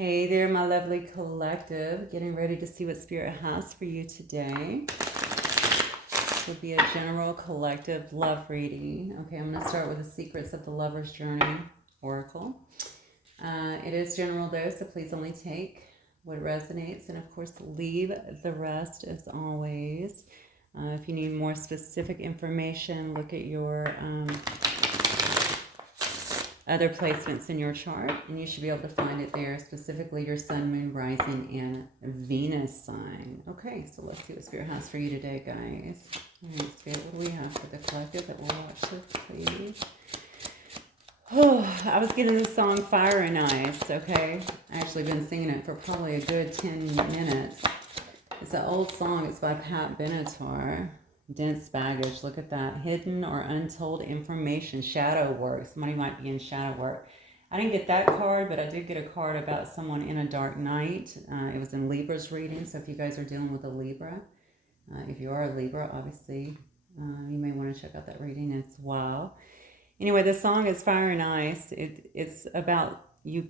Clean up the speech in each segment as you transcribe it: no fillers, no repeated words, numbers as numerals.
Hey there, my lovely collective. Getting ready to see what Spirit has for you today. This will be a general collective love reading. Okay, I'm going to start with the Secrets of the Lover's Journey Oracle. It is general though, so please only take what resonates and of course leave the rest as always. If you need more specific information, look at your other placements in your chart, and you should be able to find it there, specifically your sun, moon, rising, and Venus sign. Okay, so let's see what Spirit has for you today, guys. All right, Spirit, what do we have for the collective that will watch this, please? Oh, I was getting the song Fire and Ice, okay? I actually been singing it for probably a good 10 minutes. It's an old song. It's by Pat Benatar. Dense baggage. Look at that. Hidden or untold information. Shadow work. Somebody might be in shadow work. I didn't get that card, but I did get a card about someone in a dark night. It was in Libra's reading, so if you guys are dealing with a Libra, if you are a Libra, obviously, you may want to check out that reading as well. Anyway, the song is Fire and Ice. It's about you.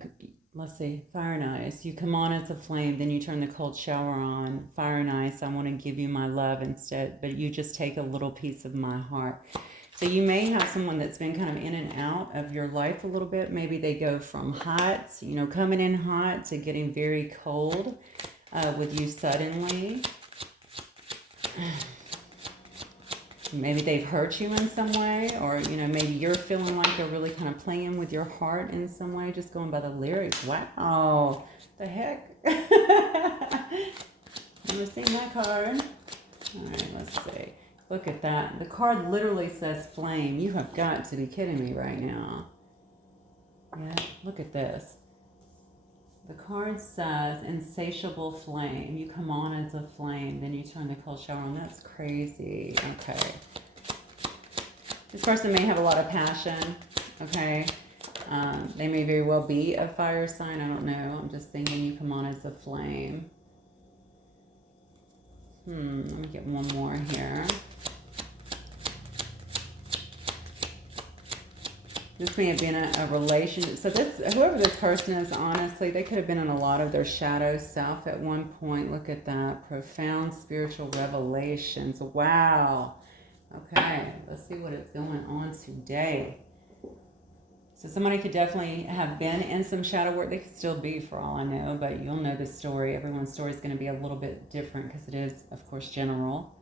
Let's see, Fire and Ice. You come on as a flame, then you turn the cold shower on. Fire and Ice, I want to give you my love instead, but you just take a little piece of my heart. So you may have someone that's been kind of in and out of your life a little bit. Maybe they go from hot, coming in hot to getting very cold with you suddenly. Maybe they've hurt you in some way, or, maybe you're feeling like they're really kind of playing with your heart in some way, just going by the lyrics. Wow, the heck? I'm going to see my card. All right, let's see. Look at that. The card literally says flame. You have got to be kidding me right now. Yeah, look at this. The card says insatiable flame. You come on as a flame, then you turn the cold shower on. That's crazy. Okay. This person may have a lot of passion. Okay. They may very well be a fire sign. I don't know. I'm just thinking you come on as a flame. Let me get one more here. This may have been a relationship. So whoever this person is, honestly, they could have been in a lot of their shadow self at one point. Look at that. Profound spiritual revelations. Wow. Okay, let's see what is going on today. So somebody could definitely have been in some shadow work. They could still be, for all I know, but you'll know the story. Everyone's story is going to be a little bit different because it is, of course, general.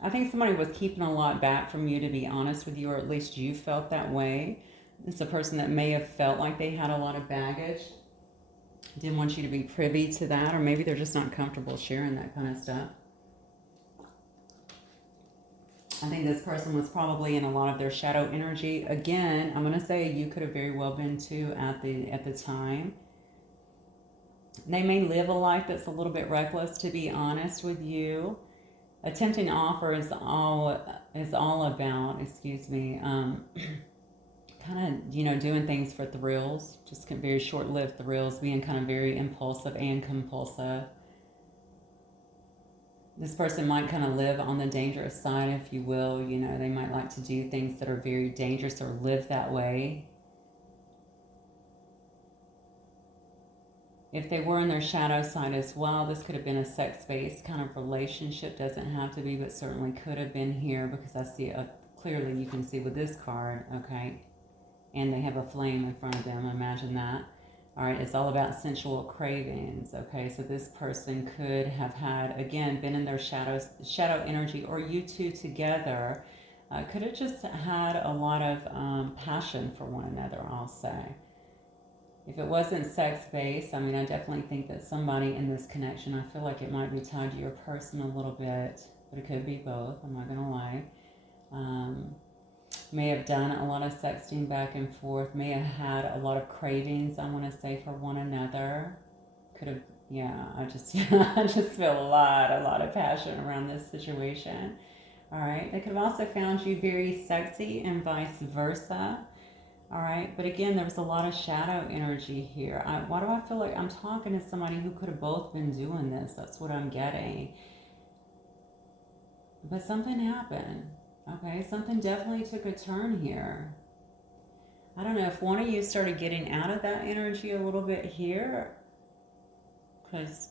I think somebody was keeping a lot back from you, to be honest with you, or at least you felt that way. It's a person that may have felt like they had a lot of baggage. Didn't want you to be privy to that, or maybe they're just not comfortable sharing that kind of stuff. I think this person was probably in a lot of their shadow energy. Again, I'm going to say you could have very well been too at the time. They may live a life that's a little bit reckless, to be honest with you. A tempting offer is all about, kind of, doing things for thrills, just very short-lived thrills, being kind of very impulsive and compulsive. This person might kind of live on the dangerous side, if you will. They might like to do things that are very dangerous or live that way. If they were in their shadow side as well, this could have been a sex-based kind of relationship. Doesn't have to be, but certainly could have been here, because I see clearly, you can see with this card, okay? And they have a flame in front of them. Imagine that. All right, it's all about sensual cravings, okay? So this person could have had, again, been in their shadow energy, or you two together could have just had a lot of passion for one another, I'll say. If it wasn't sex-based, I definitely think that somebody in this connection, I feel like it might be tied to your person a little bit, but it could be both, I'm not going to lie. May have done a lot of sexting back and forth, may have had a lot of cravings, I want to say, for one another. Could have, I just feel a lot of passion around this situation. All right, they could have also found you very sexy and vice versa. All right, but again, there was a lot of shadow energy here. Why do I feel like I'm talking to somebody who could have both been doing this? That's what I'm getting. But something happened. Okay, something definitely took a turn here. I don't know if one of you started getting out of that energy a little bit here, because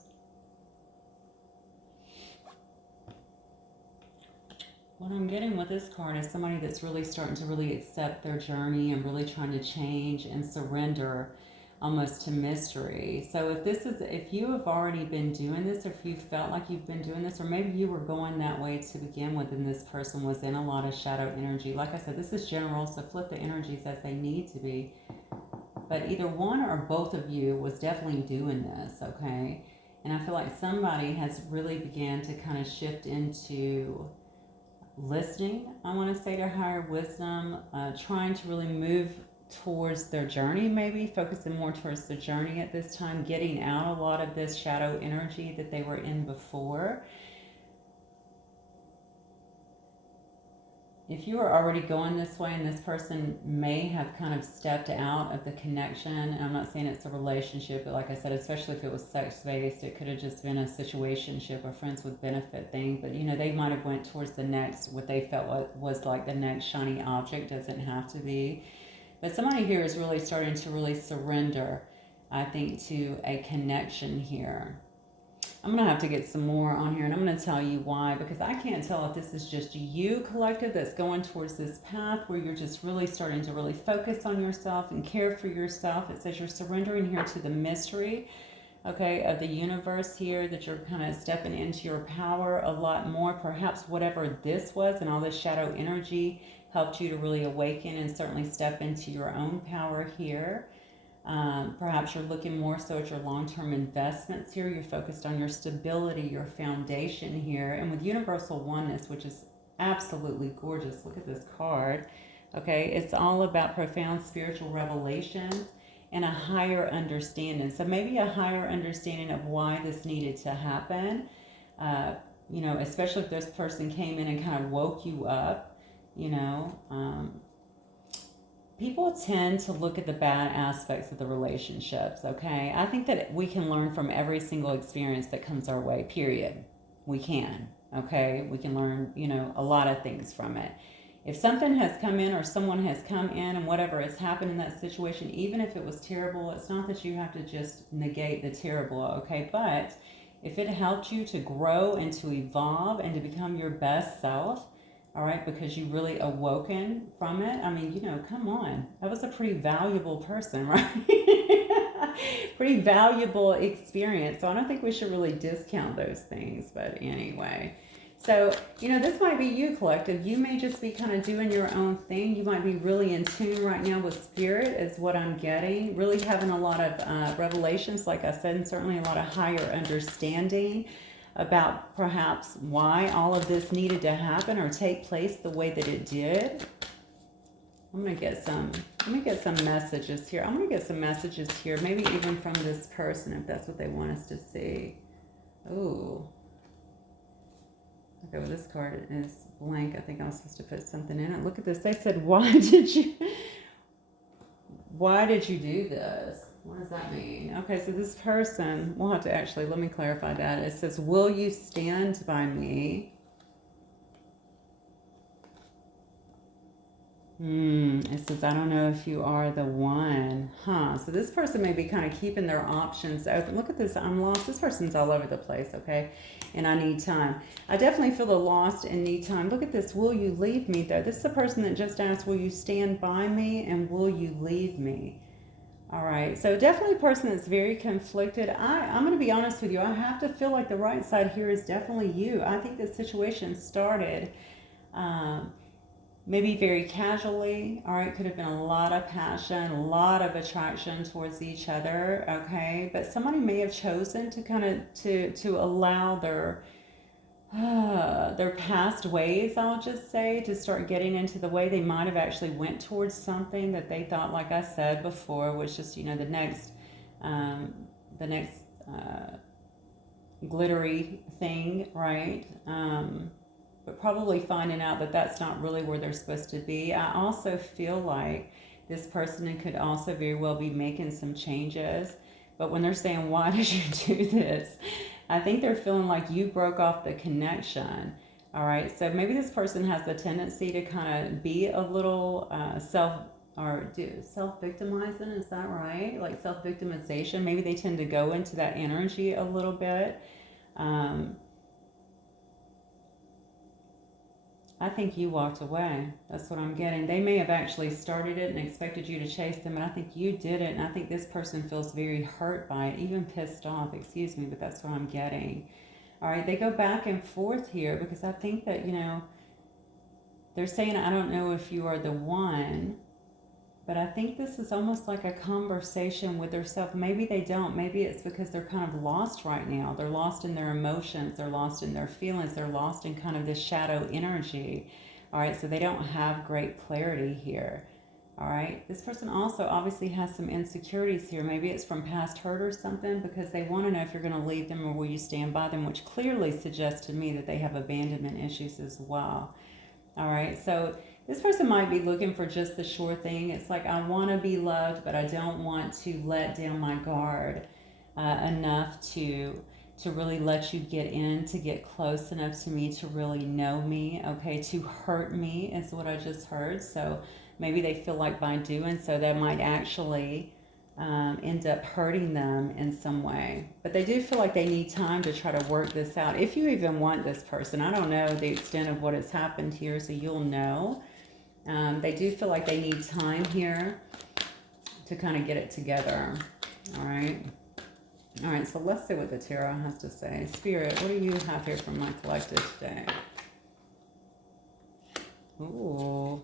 what I'm getting with this card is somebody that's really starting to really accept their journey and really trying to change and surrender almost to mystery. So if you have already been doing this, or if you felt like you've been doing this, or maybe you were going that way to begin with and this person was in a lot of shadow energy. Like I said, this is general, so flip the energies as they need to be. But either one or both of you was definitely doing this, okay? And I feel like somebody has really began to kind of shift into listening, I want to say, to higher wisdom, trying to really move towards their journey, maybe focusing more towards the journey at this time, getting out a lot of this shadow energy that they were in before. If you are already going this way and this person may have kind of stepped out of the connection, and I'm not saying it's a relationship, but like I said, especially if it was sex-based, it could have just been a situationship, a friends with benefit thing, but they might have went towards the next, what they felt was like the next shiny object. Doesn't have to be. But somebody here is really starting to really surrender, I think, to a connection here. I'm going to have to get some more on here, and I'm going to tell you why, because I can't tell if this is just you, collective, that's going towards this path where you're just really starting to really focus on yourself and care for yourself. It says you're surrendering here to the mystery, okay, of the universe here, that you're kind of stepping into your power a lot more. Perhaps whatever this was and all this shadow energy helped you to really awaken and certainly step into your own power here. Perhaps you're looking more so at your long-term investments here. You're focused on your stability, your foundation here. And with universal oneness, which is absolutely gorgeous. Look at this card. Okay, it's all about profound spiritual revelations and a higher understanding. So maybe a higher understanding of why this needed to happen. Especially if this person came in and kind of woke you up. People tend to look at the bad aspects of the relationships, okay? I think that we can learn from every single experience that comes our way, period. We can, okay? We can learn, a lot of things from it. If something has come in or someone has come in and whatever has happened in that situation, even if it was terrible, it's not that you have to just negate the terrible, okay? But if it helped you to grow and to evolve and to become your best self, all right, because you really awoken from it. I mean, come on. That was a pretty valuable person, right? Pretty valuable experience. So I don't think we should really discount those things. But anyway, so, this might be you, collective. You may just be kind of doing your own thing. You might be really in tune right now with spirit, is what I'm getting. Really having a lot of revelations, like I said, and certainly a lot of higher understanding about perhaps why all of this needed to happen or take place the way that it did. Let me get some messages here. I'm gonna get some messages here, maybe even from this person, if that's what they want us to see. Ooh. Okay, well, this card is blank. I think I was supposed to put something in it. Look at this. They said, why did you do this? What does that mean? Okay, so this person, we'll have to actually, let me clarify that. It says, will you stand by me? It says, I don't know if you are the one. So this person may be kind of keeping their options open. Look at this. I'm lost. This person's all over the place, okay? And I need time. I definitely feel the lost and need time. Look at this. Will you leave me, though? This is the person that just asked, will you stand by me and will you leave me? All right, so definitely a person that's very conflicted. I'm going to be honest with you. I have to feel like the right side here is definitely you. I think the situation started maybe very casually. All right, could have been a lot of passion, a lot of attraction towards each other. Okay, but somebody may have chosen to kind of to allow their past ways, I'll just say, to start getting into the way. They might have actually went towards something that they thought, like I said before, was just, the next glittery thing, right? But probably finding out that that's not really where they're supposed to be. I also feel like this person could also very well be making some changes. But when they're saying, why did you do this? I think they're feeling like you broke off the connection. All right, so maybe this person has the tendency to kind of be a little or do self-victimizing, is that right? Like self-victimization. Maybe they tend to go into that energy a little bit. I think you walked away. That's what I'm getting. They may have actually started it and expected you to chase them, but I think you did it. And I think this person feels very hurt by it, even pissed off, excuse me, but that's what I'm getting. All right, they go back and forth here because I think that, they're saying, I don't know if you are the one, but I think this is almost like a conversation with themselves. Maybe they don't. Maybe it's because they're kind of lost right now. They're lost in their emotions. They're lost in their feelings. They're lost in kind of this shadow energy. All right, so they don't have great clarity here. All right, this person also obviously has some insecurities here. Maybe it's from past hurt or something, because they want to know if you're going to leave them or will you stand by them, which clearly suggests to me that they have abandonment issues as well. All right, so this person might be looking for just the sure thing. It's like, I want to be loved, but I don't want to let down my guard enough to really let you get in, to get close enough to me, to really know me, okay, to hurt me is what I just heard. So maybe they feel like by doing so, that might actually end up hurting them in some way. But they do feel like they need time to try to work this out. If you even want this person, I don't know the extent of what has happened here, so you'll know. They do feel like they need time here to kind of get it together. All right. All right, so let's see what the tarot has to say. Spirit, what do you have here from my collective today? Ooh.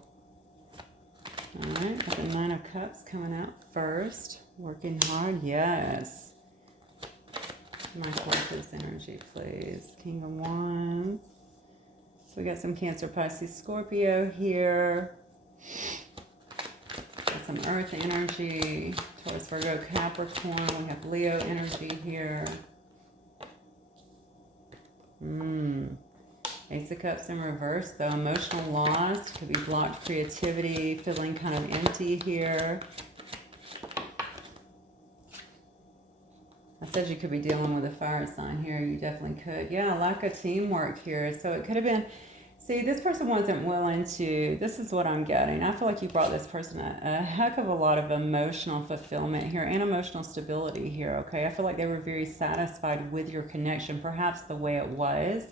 All right, got the Nine of Cups coming out first. Working hard, yes. My collective's energy, please. King of Wands. So we got some Cancer, Pisces, Scorpio here. Got some Earth energy. Taurus, Virgo, Capricorn. We have Leo energy here. Ace of Cups in reverse, though. Emotional loss. Could be blocked creativity. Feeling kind of empty here. I said you could be dealing with a fire sign here. You definitely could. Yeah, lack of teamwork here. So it could have been... See, this person wasn't willing to... This is what I'm getting. I feel like you brought this person a heck of a lot of emotional fulfillment here and emotional stability here, okay? I feel like they were very satisfied with your connection, perhaps the way it was.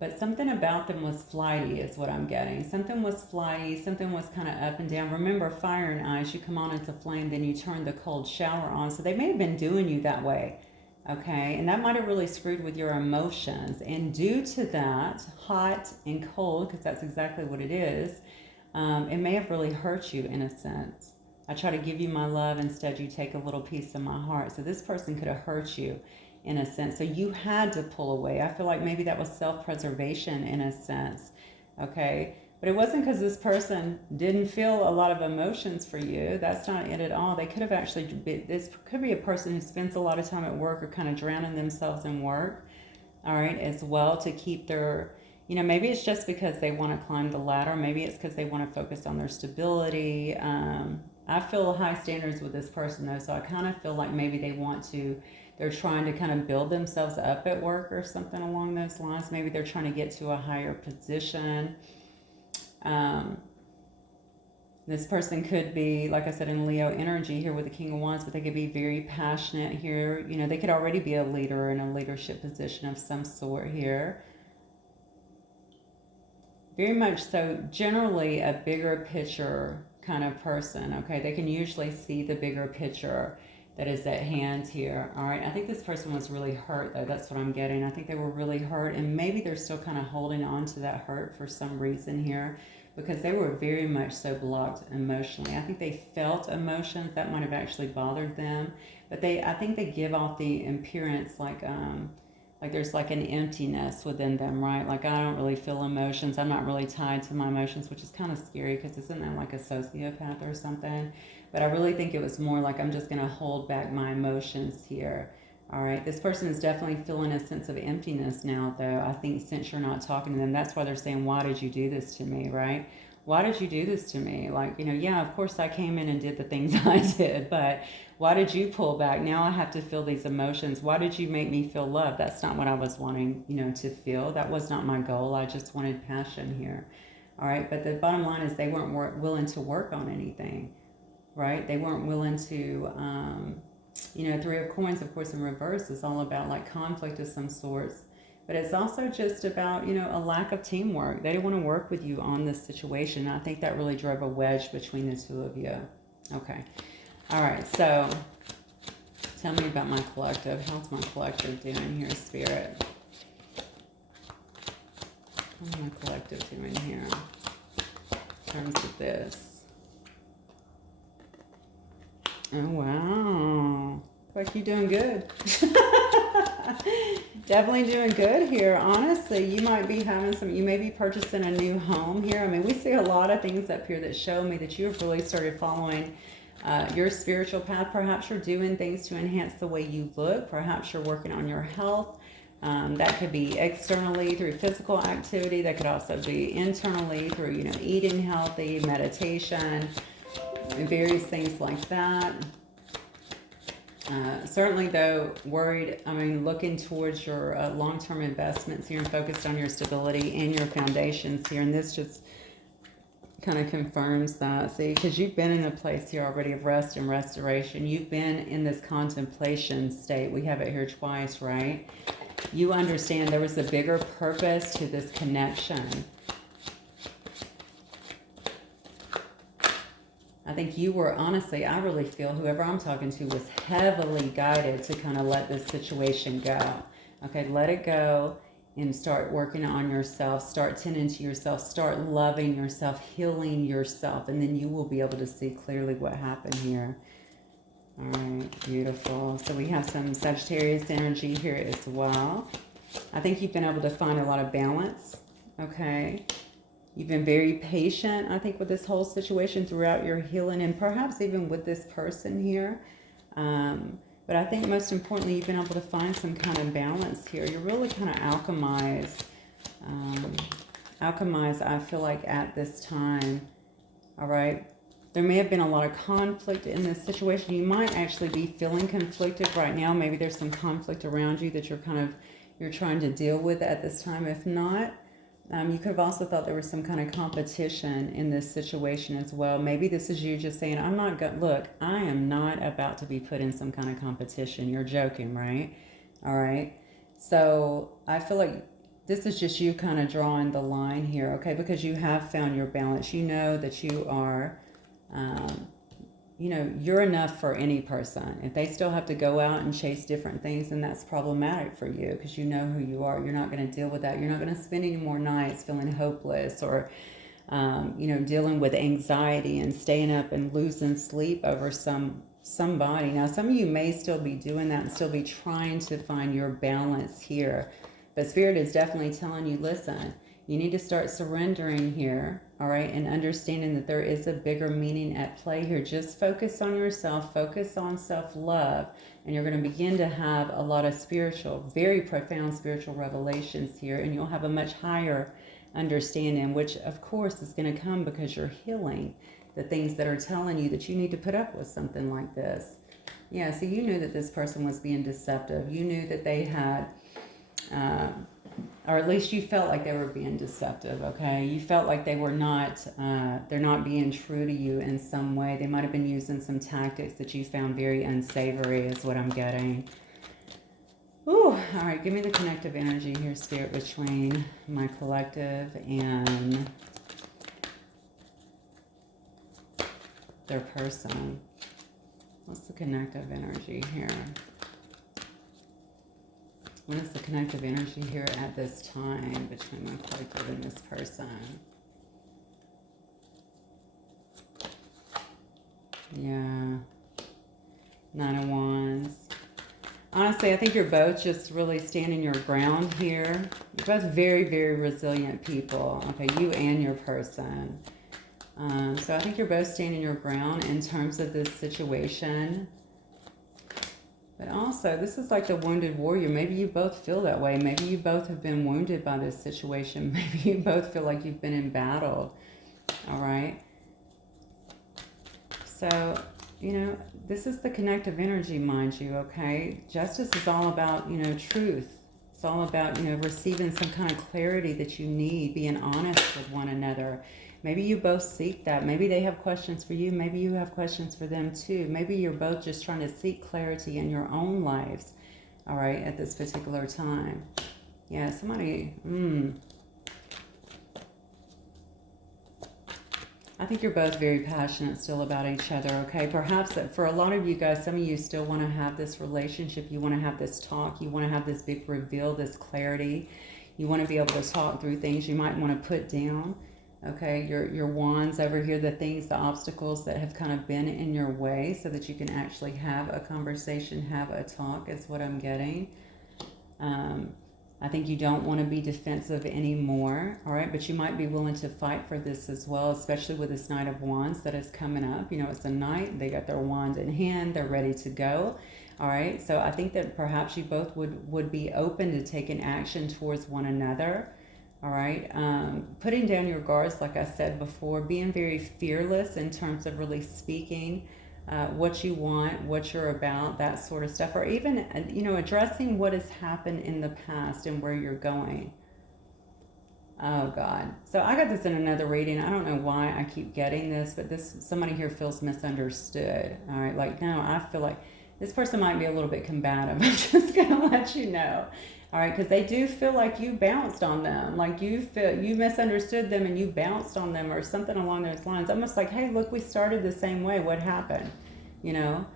But something about them was flighty is what I'm getting. Something was flighty. Something was kind of up and down. Remember, fire and ice, you come on as a flame, then you turn the cold shower on. So they may have been doing you that way, okay? And that might have really screwed with your emotions. And due to that, hot and cold, because that's exactly what it is, it may have really hurt you in a sense. I try to give you my love, instead you take a little piece of my heart. So this person could have hurt you in a sense. So you had to pull away. I feel like maybe that was self-preservation in a sense, okay? But it wasn't because this person didn't feel a lot of emotions for you. That's not it at all. They could have actually, this could be a person who spends a lot of time at work or kind of drowning themselves in work, all right, as well, to keep their, maybe it's just because they want to climb the ladder. Maybe it's because they want to focus on their stability. I feel high standards with this person, though, so I kind of feel like maybe they're trying to kind of build themselves up at work or something along those lines. Maybe they're trying to get to a higher position. This person could be, like I said, in Leo energy here with the King of Wands, but they could be very passionate here. They could already be a leader in a leadership position of some sort here. Very much so, generally a bigger picture kind of person, okay? They can usually see the bigger picture that is at hand here, all right? I think this person was really hurt, though. That's what I'm getting. I think they were really hurt, and maybe they're still kind of holding on to that hurt for some reason here, because they were very much so blocked emotionally. I think they felt emotions that might have actually bothered them, but I think they give off the appearance like there's like an emptiness within them, right? Like, I don't really feel emotions. I'm not really tied to my emotions, which is kind of scary, because isn't that like a sociopath or something? But I really think it was more like, I'm just going to hold back my emotions here. All right. This person is definitely feeling a sense of emptiness now, though. I think since you're not talking to them, that's why they're saying, why did you do this to me, right? Why did you do this to me? Like, yeah, of course I came in and did the things I did, but why did you pull back? Now I have to feel these emotions. Why did you make me feel love? That's not what I was wanting, to feel. That was not my goal. I just wanted passion here. All right. But the bottom line is they weren't willing to work on anything, right? They weren't willing to, Three of Coins, of course, in reverse is all about like conflict of some sorts. But it's also just about, a lack of teamwork. They didn't want to work with you on this situation. I think that really drove a wedge between the two of you. Okay. All right. So tell me about my collective. How's my collective doing here, Spirit? How's my collective doing here in terms of this? Oh, wow. Like you're doing good. Definitely doing good here. Honestly, you might be you may be purchasing a new home here. I mean, we see a lot of things up here that show me that you have really started following your spiritual path. Perhaps you're doing things to enhance the way you look. Perhaps you're working on your health. That could be externally through physical activity. That could also be internally through, eating healthy, meditation, and various things like that. Certainly, though, looking towards your long-term investments here and focused on your stability and your foundations here. And this just kind of confirms that. See, because you've been in a place here already of rest and restoration. You've been in this contemplation state. We have it here twice, right? You understand there was a bigger purpose to this connection. I think you were, honestly, I really feel whoever I'm talking to was heavily guided to kind of let this situation go. Okay, let it go and start working on yourself. Start tending to yourself. Start loving yourself, healing yourself. And then you will be able to see clearly what happened here. All right, beautiful. So we have some Sagittarius energy here as well. I think you've been able to find a lot of balance. Okay. You've been very patient, I think, with this whole situation throughout your healing and perhaps even with this person here. But I think most importantly, you've been able to find some kind of balance here. You're really kind of alchemized, I feel like, at this time. All right. There may have been a lot of conflict in this situation. You might actually be feeling conflicted right now. Maybe there's some conflict around you that you're trying to deal with at this time. If not, you could have also thought there was some kind of competition in this situation as well. Maybe this is you just saying, look, I am not about to be put in some kind of competition. You're joking, right? All right. So I feel like this is just you kind of drawing the line here, okay? Because you have found your balance. You know that you are, you're enough for any person. If they still have to go out and chase different things, then that's problematic for you because you know who you are. You're not going to deal with that. You're not going to spend any more nights feeling hopeless or, dealing with anxiety and staying up and losing sleep over somebody. Now, some of you may still be doing that and still be trying to find your balance here. But Spirit is definitely telling you, listen, you need to start surrendering here, all right, and understanding that there is a bigger meaning at play here. Just focus on yourself, focus on self-love, and you're going to begin to have a lot of very profound spiritual revelations here, and you'll have a much higher understanding, which, of course, is going to come because you're healing the things that are telling you that you need to put up with something like this. Yeah, so you knew that this person was being deceptive. You knew that they had... or at least you felt like they were being deceptive, okay? You felt like they were not, they're not being true to you in some way. They might have been using some tactics that you found very unsavory is what I'm getting. Ooh, all right, give me the connective energy here, Spirit, between my collective and their person. What's the connective energy here? What is the connective energy here at this time between my collective and this person? Yeah. 9 of Wands. Honestly, I think you're both just really standing your ground here. You're both very, very resilient people. Okay, you and your person. So I think you're both standing your ground in terms of this situation. But also, this is like the wounded warrior. Maybe you both feel that way. Maybe you both have been wounded by this situation. Maybe you both feel like you've been embattled. All right? So, this is the connective energy, mind you, okay? Justice is all about, truth. It's all about, you know, receiving some kind of clarity that you need, being honest with one another. Maybe you both seek that. Maybe they have questions for you. Maybe you have questions for them too. Maybe you're both just trying to seek clarity in your own lives, all right, at this particular time. Yeah, somebody, I think you're both very passionate still about each other, okay? Perhaps that for a lot of you guys, some of you still want to have this relationship. You want to have this talk. You want to have this big reveal, this clarity. You want to be able to talk through things you might want to put down, okay? Your wands over here, the things, the obstacles that have kind of been in your way so that you can actually have a conversation, have a talk is what I'm getting. I think you don't want to be defensive anymore, all right? But you might be willing to fight for this as well, especially with this Knight of Wands that is coming up. You know, it's a knight. They got their wand in hand. They're ready to go, all right? So I think that perhaps you both would be open to taking action towards one another, all right? Putting down your guards, like I said before, being very fearless in terms of really speaking what you want, what you're about, that sort of stuff, or even, you know, addressing what has happened in the past and where you're going. Oh God. So I got this in another reading. I don't know why I keep getting this, but somebody here feels misunderstood. All right. Like, no, I feel like this person might be a little bit combative. I'm just going to let you know. All right. Because they do feel like you bounced on them. Like you misunderstood them and you bounced on them or something along those lines. Almost like, hey, look, we started the same way. What happened? You know,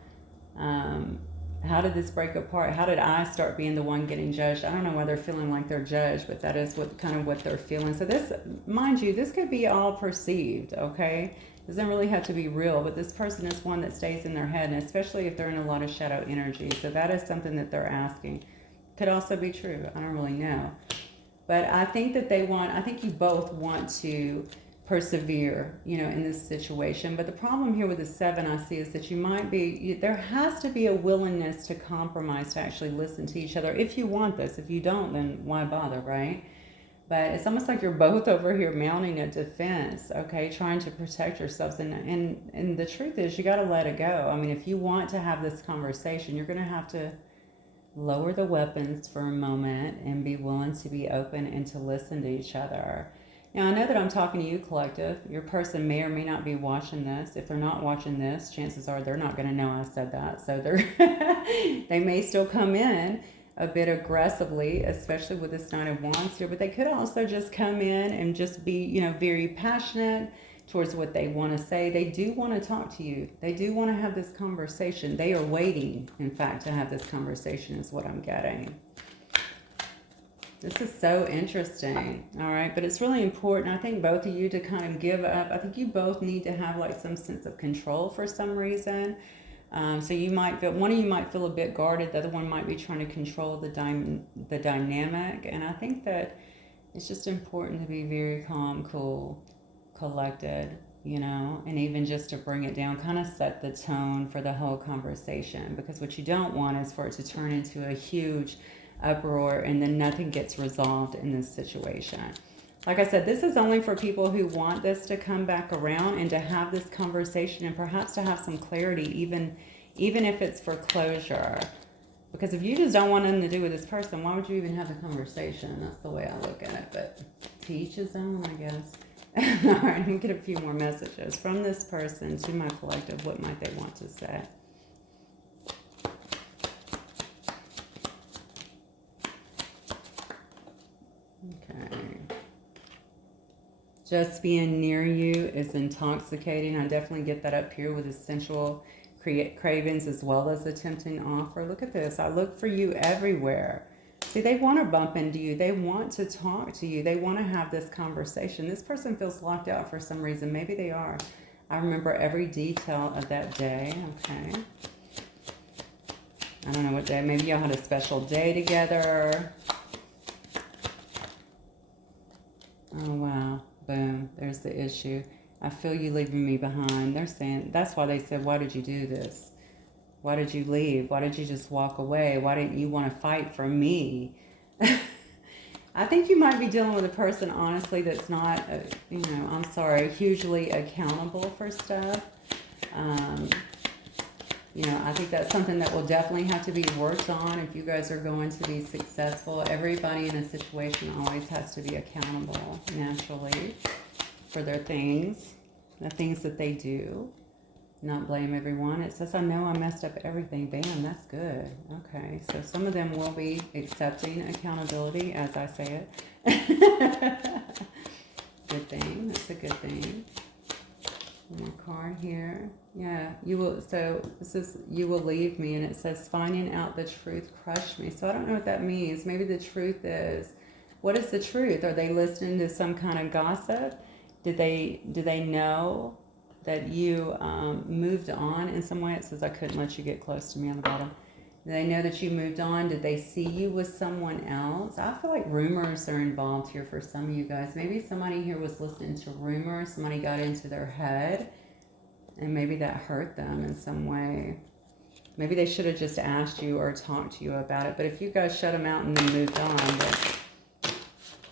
how did this break apart? How did I start being the one getting judged? I don't know why they're feeling like they're judged, but that is what they're feeling. So this, mind you, this could be all perceived, okay? Doesn't really have to be real, but this person is one that stays in their head, and especially if they're in a lot of shadow energy. So that is something that they're asking. Could also be true. I don't really know. But I think that I think you both want to persevere, you know, in this situation. But the problem here with the 7 I see is that there has to be a willingness to compromise, to actually listen to each other if you want this. If you don't, then why bother, right? But it's almost like you're both over here mounting a defense, okay, trying to protect yourselves. And the truth is, you got to let it go. I mean, if you want to have this conversation, you're going to have to lower the weapons for a moment and be willing to be open and to listen to each other. Now, I know that I'm talking to you, collective. Your person may or may not be watching this. If they're not watching this, chances are they're not going to know I said that. So they may still come in a bit aggressively, especially with this Knight of Wands here. But they could also just come in and just be, you know, very passionate towards what they want to say. They do want to talk to you. They do want to have this conversation. They are waiting, in fact, to have this conversation is what I'm getting. This is so interesting, all right? But it's really important, I think, both of you to kind of give up. I think you both need to have like some sense of control for some reason. So you might feel, one of you might feel a bit guarded. The other one might be trying to control the dynamic. And I think that it's just important to be very calm, cool, collected, you know, and even just to bring it down, kind of set the tone for the whole conversation. Because what you don't want is for it to turn into a huge uproar and then nothing gets resolved in this situation. Like I said, this is only for people who want this to come back around and to have this conversation and perhaps to have some clarity, even if it's for closure. Because if you just don't want nothing to do with this person, why would you even have the conversation? That's the way I look at it. But to each his own, I guess. All right, let me get a few more messages from this person to my collective. What might they want to say? Just being near you is intoxicating. I definitely get that up here with the sensual cravings as well as the tempting offer. Look at this. I look for you everywhere. See, they want to bump into you. They want to talk to you. They want to have this conversation. This person feels locked out for some reason. Maybe they are. I remember every detail of that day. Okay. I don't know what day. Maybe y'all had a special day together. Oh, wow. Boom. There's the issue. I feel you leaving me behind. They're saying, that's why they said, why did you do this? Why did you leave? Why did you just walk away? Why didn't you want to fight for me? I think you might be dealing with a person, honestly, that's not, you know, I'm sorry, hugely accountable for stuff. You know, I think that's something that will definitely have to be worked on if you guys are going to be successful. Everybody in a situation always has to be accountable, naturally, for their things, the things that they do. Not blame everyone. It says, I know I messed up everything. Bam, that's good. Okay, so some of them will be accepting accountability, as I say it. Good thing. That's a good thing. One more card here. Yeah, you will. So this is, you will leave me, and it says, finding out the truth crushed me. So I don't know what that means. Maybe the truth is, what is the truth? Are they listening to some kind of gossip? Do they know that you moved on in some way? It says, I couldn't let you get close to me on the bottom. Do they know that you moved on? Did they see you with someone else? I feel like rumors are involved here for some of you guys. Maybe somebody here was listening to rumors. Somebody got into their head, and maybe that hurt them in some way. Maybe they should have just asked you or talked to you about it. But if you guys shut them out and then moved on, but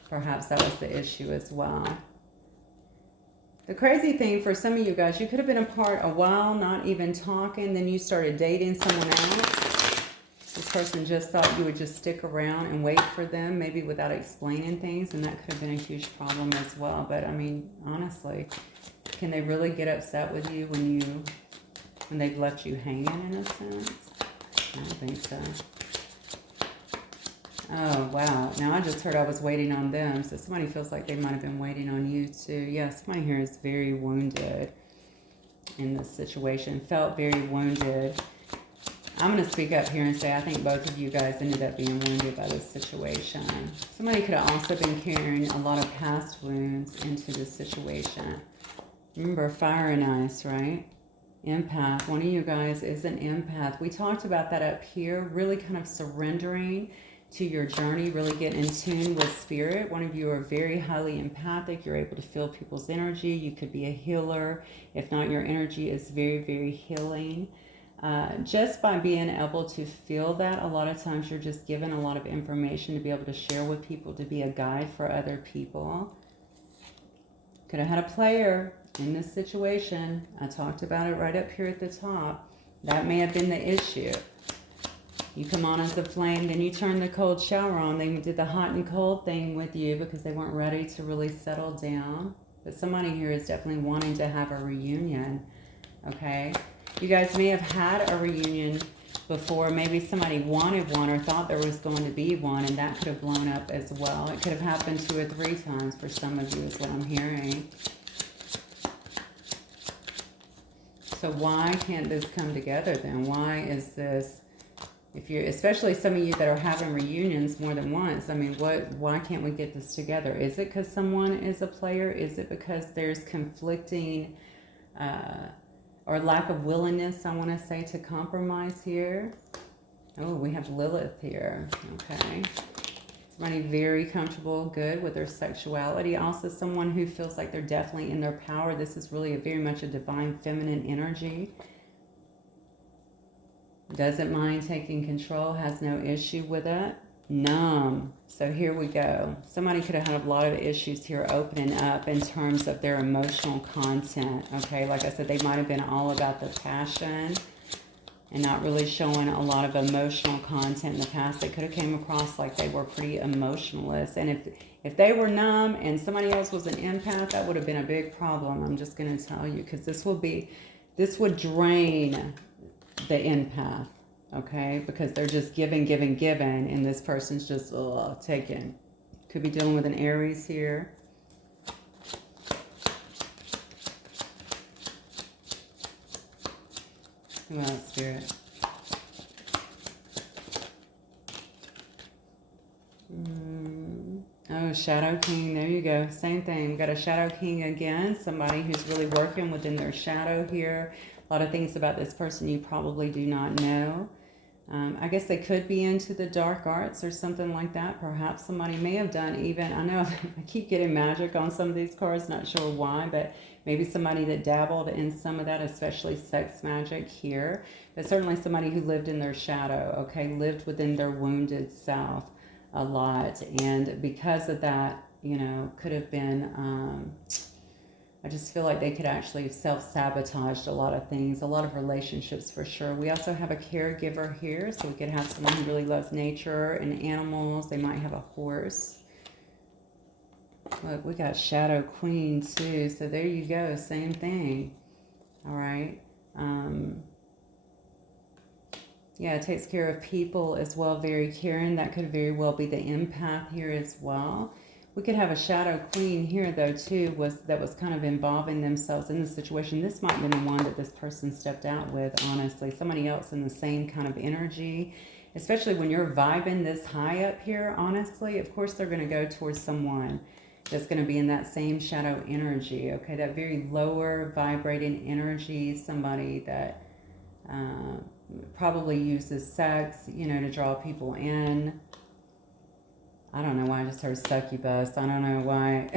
perhaps that was the issue as well. The crazy thing for some of you guys, you could have been apart a while, not even talking, then you started dating someone else. This person just thought you would just stick around and wait for them, maybe without explaining things, and that could have been a huge problem as well. But I mean, honestly, can they really get upset with you when they've left you hanging in a sense? I don't think so. Oh, wow. Now I just heard I was waiting on them. So somebody feels like they might have been waiting on you too. Yeah, somebody here is very wounded in this situation. Felt very wounded. I'm going to speak up here and say I think both of you guys ended up being wounded by this situation. Somebody could have also been carrying a lot of past wounds into this situation. Remember, fire and ice, right? Empath. One of you guys is an empath. We talked about that up here, really kind of surrendering to your journey, really getting in tune with spirit. One of you are very highly empathic. You're able to feel people's energy. You could be a healer. If not, your energy is very, very healing. Just by being able to feel that, a lot of times you're just given a lot of information to be able to share with people, to be a guide for other people. Could have had a player in this situation. I talked about it right up here at the top. That may have been the issue. You come on as a flame, then you turn the cold shower on. They did the hot and cold thing with you because they weren't ready to really settle down. But somebody here is definitely wanting to have a reunion, okay? You guys may have had a reunion before. Maybe somebody wanted one or thought there was going to be one, and that could have blown up as well. It could have happened 2 or 3 times for some of you is what I'm hearing. So why can't this come together then? Why is this, if you're, especially some of you that are having reunions more than once, I mean, why can't we get this together? Is it because someone is a player? Is it because there's conflicting or lack of willingness, I want to say, to compromise here? Oh, we have Lilith here. Okay. Somebody very comfortable, good with their sexuality. Also someone who feels like they're definitely in their power. This is really very much a divine feminine energy. Doesn't mind taking control, has no issue with it. Numb. So here we go. Somebody could have had a lot of issues here opening up in terms of their emotional content. Okay, like I said, they might have been all about the passion and not really showing a lot of emotional content in the past. They could have came across like they were pretty emotionless. And if they were numb and somebody else was an empath, that would have been a big problem. I'm just going to tell you, because this would drain the empath. Okay, because they're just giving, and this person's just taking. Could be dealing with an Aries here. Come on, Spirit. Oh, Shadow King. There you go. Same thing. We've got a Shadow King again. Somebody who's really working within their shadow here. A lot of things about this person you probably do not know. I guess they could be into the dark arts or something like that. Perhaps somebody may have done even, I know I keep getting magic on some of these cards, not sure why, but maybe somebody that dabbled in some of that, especially sex magic here. But certainly somebody who lived in their shadow, okay, lived within their wounded self a lot. And because of that, you know, could have been I just feel like they could actually have self-sabotaged a lot of things, a lot of relationships for sure. We also have a caregiver here, so we could have someone who really loves nature and animals. They might have a horse. Look, we got Shadow Queen too, so there you go, same thing. All right. Yeah, it takes care of people as well, very caring. That could very well be the empath here as well. We could have a Shadow Queen here though too, that was kind of involving themselves in the situation. This might have been the one that this person stepped out with, honestly. Somebody else in the same kind of energy. Especially when you're vibing this high up here, honestly, of course they're going to go towards someone that's going to be in that same shadow energy, okay? That very lower vibrating energy, somebody that probably uses sex, you know, to draw people in. I don't know why I just heard succubus. I don't know why.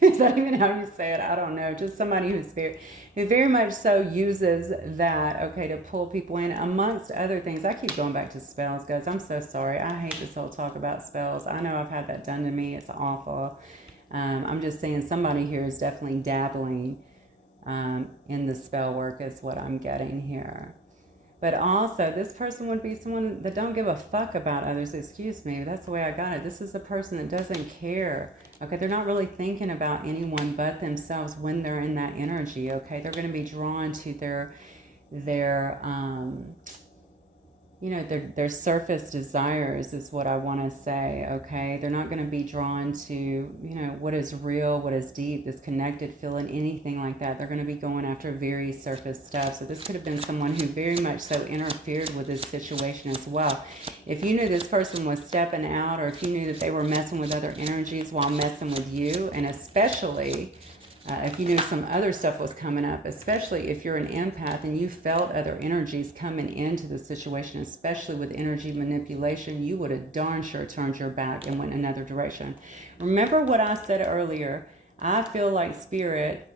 Is that even how you say it? I don't know. Just somebody who very much so uses that, okay, to pull people in, amongst other things. I keep going back to spells, guys. I'm so sorry. I hate this whole talk about spells. I know I've had that done to me. It's awful. I'm just saying somebody here is definitely dabbling in the spell work is what I'm getting here. But also, this person would be someone that don't give a fuck about others. Excuse me, that's the way I got it. This is a person that doesn't care. Okay, they're not really thinking about anyone but themselves when they're in that energy. Okay, they're going to be drawn to their you know, their surface desires is what I want to say, okay? They're not going to be drawn to, you know, what is real, what is deep, this connected feeling, anything like that. They're going to be going after very surface stuff. So this could have been someone who very much so interfered with this situation as well. If you knew this person was stepping out, or if you knew that they were messing with other energies while messing with you, and especially if you knew some other stuff was coming up, especially if you're an empath and you felt other energies coming into the situation, especially with energy manipulation, you would have darn sure turned your back and went another direction. Remember what I said earlier? I feel like Spirit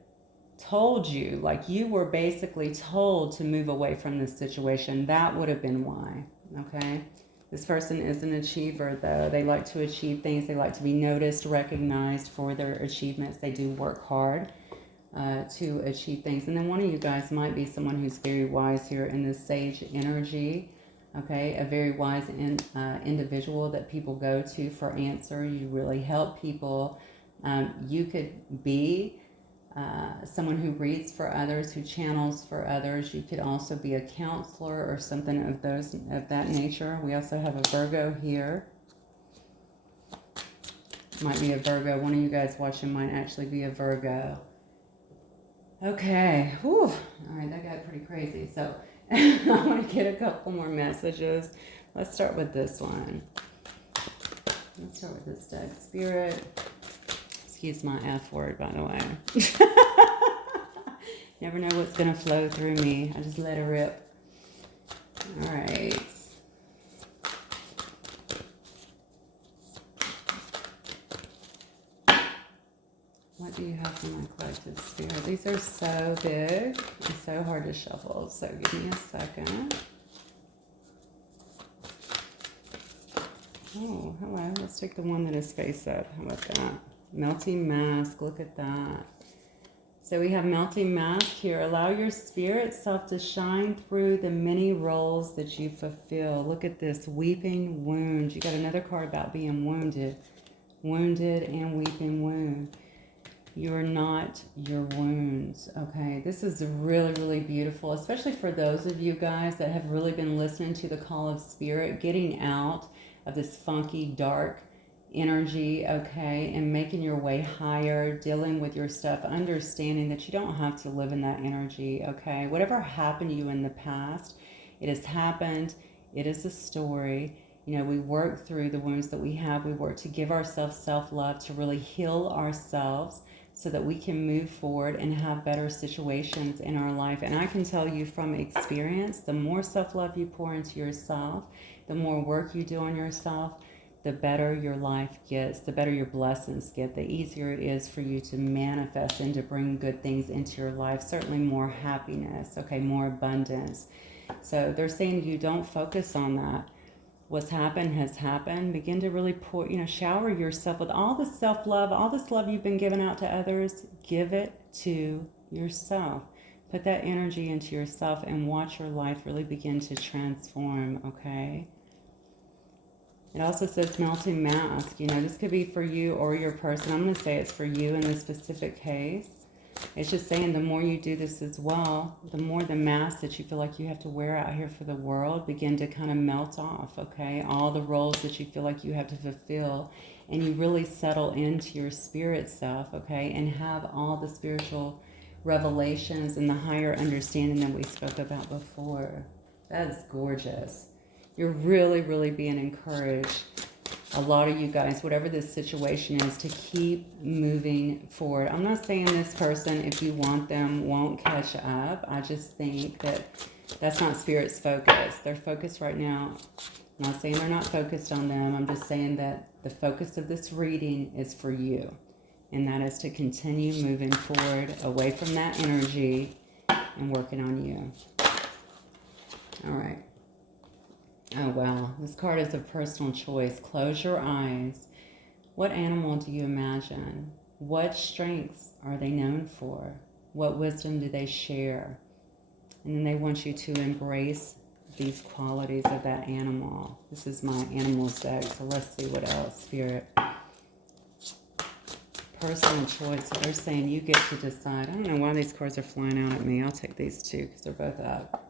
told you, like you were basically told to move away from this situation. That would have been why, okay? This person is an achiever, though. They like to achieve things. They like to be noticed, recognized for their achievements. They do work hard to achieve things. And then one of you guys might be someone who's very wise here in this sage energy, okay? A very wise individual that people go to for answer. You really help people. You could be someone who reads for others, who channels for others. You could also be a counselor or something of that nature. We also have a Virgo here. Might be a Virgo. One of you guys watching might actually be a Virgo. Okay. Whew. All right, that got pretty crazy. So I want to get a couple more messages. Let's start with this one. Let's start with this deck. Spirit. Excuse my F word, by the way. Never know what's going to flow through me. I just let it rip. All right. What do you have for my collective spirit? These are so big and so hard to shuffle. So give me a second. Oh, hello. Let's take the one that is face up. How about that? Melting mask, look at that. So we have melting mask here. Allow your spirit self to shine through the many roles that you fulfill. Look at this, weeping wound. You got another card about being wounded. Wounded and weeping wound. You are not your wounds, okay? This is really, really beautiful, especially for those of you guys that have really been listening to the call of spirit, getting out of this funky, dark energy, okay, and making your way higher, dealing with your stuff, understanding that you don't have to live in that energy, okay? Whatever happened to you in the past, it has happened. It is a story. You know, we work through the wounds that we have. We work to give ourselves self-love, to really heal ourselves so that we can move forward and have better situations in our life. And I can tell you from experience, the more self-love you pour into yourself, the more work you do on yourself, the better your life gets, the better your blessings get, the easier it is for you to manifest and to bring good things into your life. Certainly more happiness, okay, more abundance. So they're saying you don't focus on that. What's happened has happened. Begin to really pour, shower yourself with all the self-love, all this love you've been giving out to others. Give it to yourself. Put that energy into yourself and watch your life really begin to transform, okay? It also says melting mask. You know, this could be for you or your person. I'm going to say it's for you in this specific case. It's just saying the more you do this as well, the more the mask that you feel like you have to wear out here for the world begin to kind of melt off, okay? All the roles that you feel like you have to fulfill, and you really settle into your spirit self, okay? And have all the spiritual revelations and the higher understanding that we spoke about before. That is gorgeous. You're really, really being encouraged, a lot of you guys, whatever this situation is, to keep moving forward. I'm not saying this person, if you want them, won't catch up. I just think that that's not Spirit's focus. Their focus right now, I'm not saying they're not focused on them. I'm just saying that the focus of this reading is for you. And that is to continue moving forward away from that energy and working on you. All right. Oh, wow. This card is of personal choice. Close your eyes. What animal do you imagine? What strengths are they known for? What wisdom do they share? And then they want you to embrace these qualities of that animal. This is my animals deck, so let's see what else. Spirit. Personal choice. So they're saying you get to decide. I don't know why these cards are flying out at me. I'll take these two because they're both up.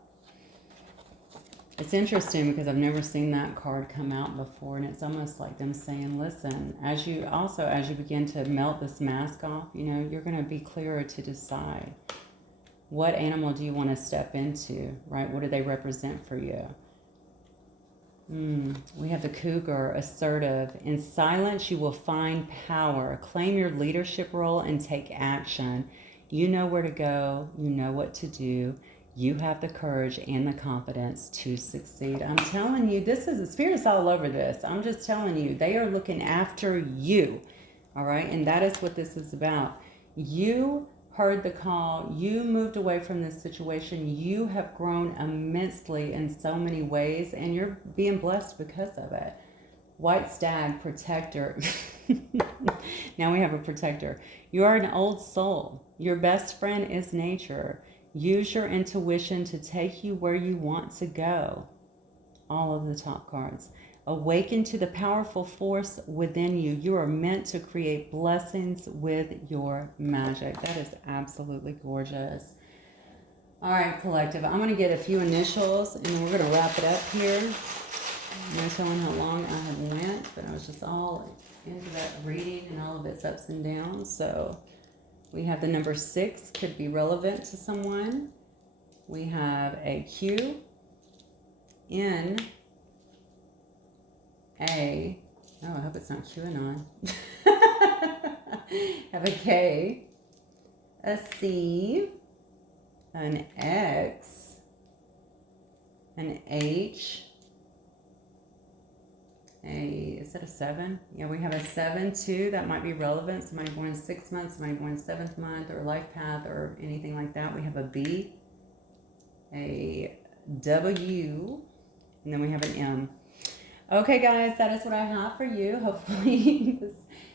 It's interesting because I've never seen that card come out before, and it's almost like them saying, listen, as you begin to melt this mask off, you know, you're going to be clearer to decide what animal do you want to step into, right? What do they represent for you? We have the Cougar, assertive. In silence, you will find power. Claim your leadership role and take action. You know where to go. You know what to do. You have the courage and the confidence to succeed. I'm telling you, this is, the Spirit's all over this. I'm just telling you, they are looking after you. All right. And that is what this is about. You heard the call. You moved away from this situation. You have grown immensely in so many ways, and you're being blessed because of it. White stag, protector. Now we have a protector. You are an old soul. Your best friend is nature. Use your intuition to take you where you want to go. All of the top cards. Awaken to the powerful force within you. You are meant to create blessings with your magic. That is absolutely gorgeous. All right, collective. I'm going to get a few initials, and then we're going to wrap it up here. I'm not telling how long I had went, but I was just all into that reading and all of its ups and downs. So we have the number 6, could be relevant to someone. We have a Q, N, A. Oh, I hope it's not QAnon. Have a K, a C, an X, an H, is that a 7? Yeah, we have a 7 too. That might be relevant. Somebody born 6 months, somebody born 7th month, or life path, or anything like that. We have a B, a W, and then we have an M. Okay, guys, that is what I have for you. Hopefully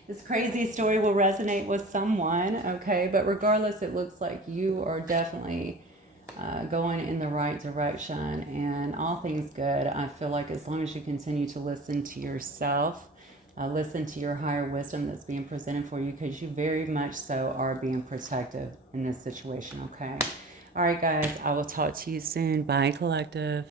this crazy story will resonate with someone, okay? But regardless, it looks like you are definitely going in the right direction, and all things good. I feel like as long as you continue to listen to yourself, listen to your higher wisdom that's being presented for you, because you very much so are being protective in this situation, okay? All right, guys, I will talk to you soon. Bye, collective.